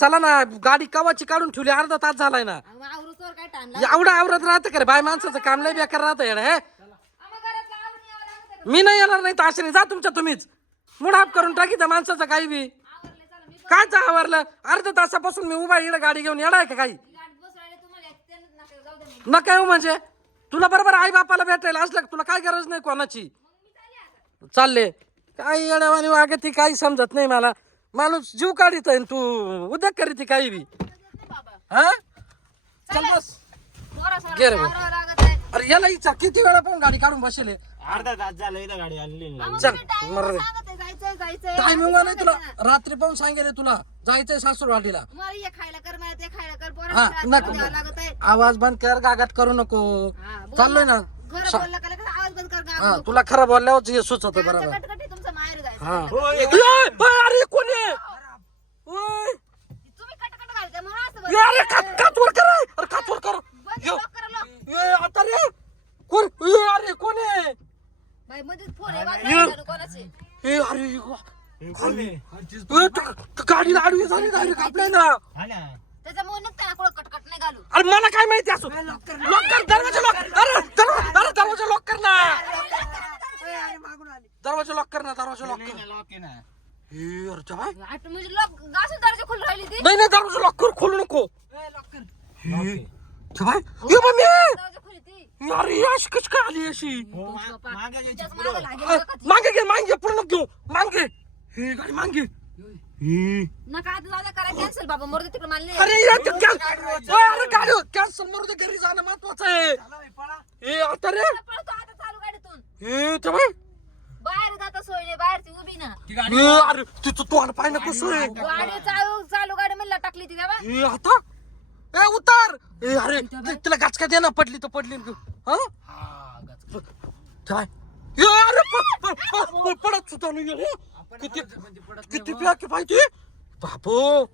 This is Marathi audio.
चला ना, गाडी कवाची काढून ठेवली, अर्धा तास झालाय ना. आवरूचवर काय टाइम एवढं आवरत राहतं का रे? बाय माणसाचं काम लय बेकार राहतं येडं हे. मी नाही येणार, नाही तर असे जा तुमच्या तुम्हीच मूड ऑफ करून टाकी त्या माणसाचं काही बी. कायच आवरलं? अर्ध्या तासापासून मी उभा इकडे गाडी घेऊन येणार का काही? नका येऊ म्हणजे तुला बरोबर आई बापाला भेटायला असलं तुला काय गरज नाही कोणाची. चालले काय येड्यावानी वागती, काही समजत नाही मला. माणूस जीव काढीत आहे तू उद्योग करीत काही बी. हा चल बस गे रे. अरे याला इच्छा किती वेळा पण गाडी काढून बसले. अर्धा तास झालं इथं गाडी आणली चल मर टायमिंग नाही तुला. रात्री पण सांगेल तुला जायचंय सासूरवाडीला. हा नको आवाज बंद कर, गागाट करू नको. चाललोय ना. हा तुला खरं बोलल्यावर हे सुचत बरोबर. हा अरे कोण आहे? अरे कातवर कर, अरे कातवर कर. आता रे कोण? अरे कोण आहे? गाडीला आडवी झाली डायरेक्ट आपल्या ना. अरे मला काय माहिती असो. लॉक दरवाजा लॉक. अरे दरवाजा लॉक कर ना. दरवाजा लॉक कर ना. दरवाजा लॉक कर. नाही दरवाजा लॉक कर, खोलू नको. अरे अशी कशी काय आली अशी? मागे घे, मागे पूर्ण घेऊ. मागे हे गाडी मागे. अरे गाडी कॅन्सल मारू दे, घरी जाणं महत्वाचं आहे. हे आता रे हे बाहेर जाता सोयले बाहेरची उभी ना. अरे तिथं तोंड पाहिजे कसं आहे. गाडी चालू गाडी म्हणला टाकली ती का? हे आता ए उतार. ए अरे तिला गाचका दे ना, पडली तर पडली. हा अरे पडत सुद्धा नाही. किती किती प्याके पाहिजे बापू.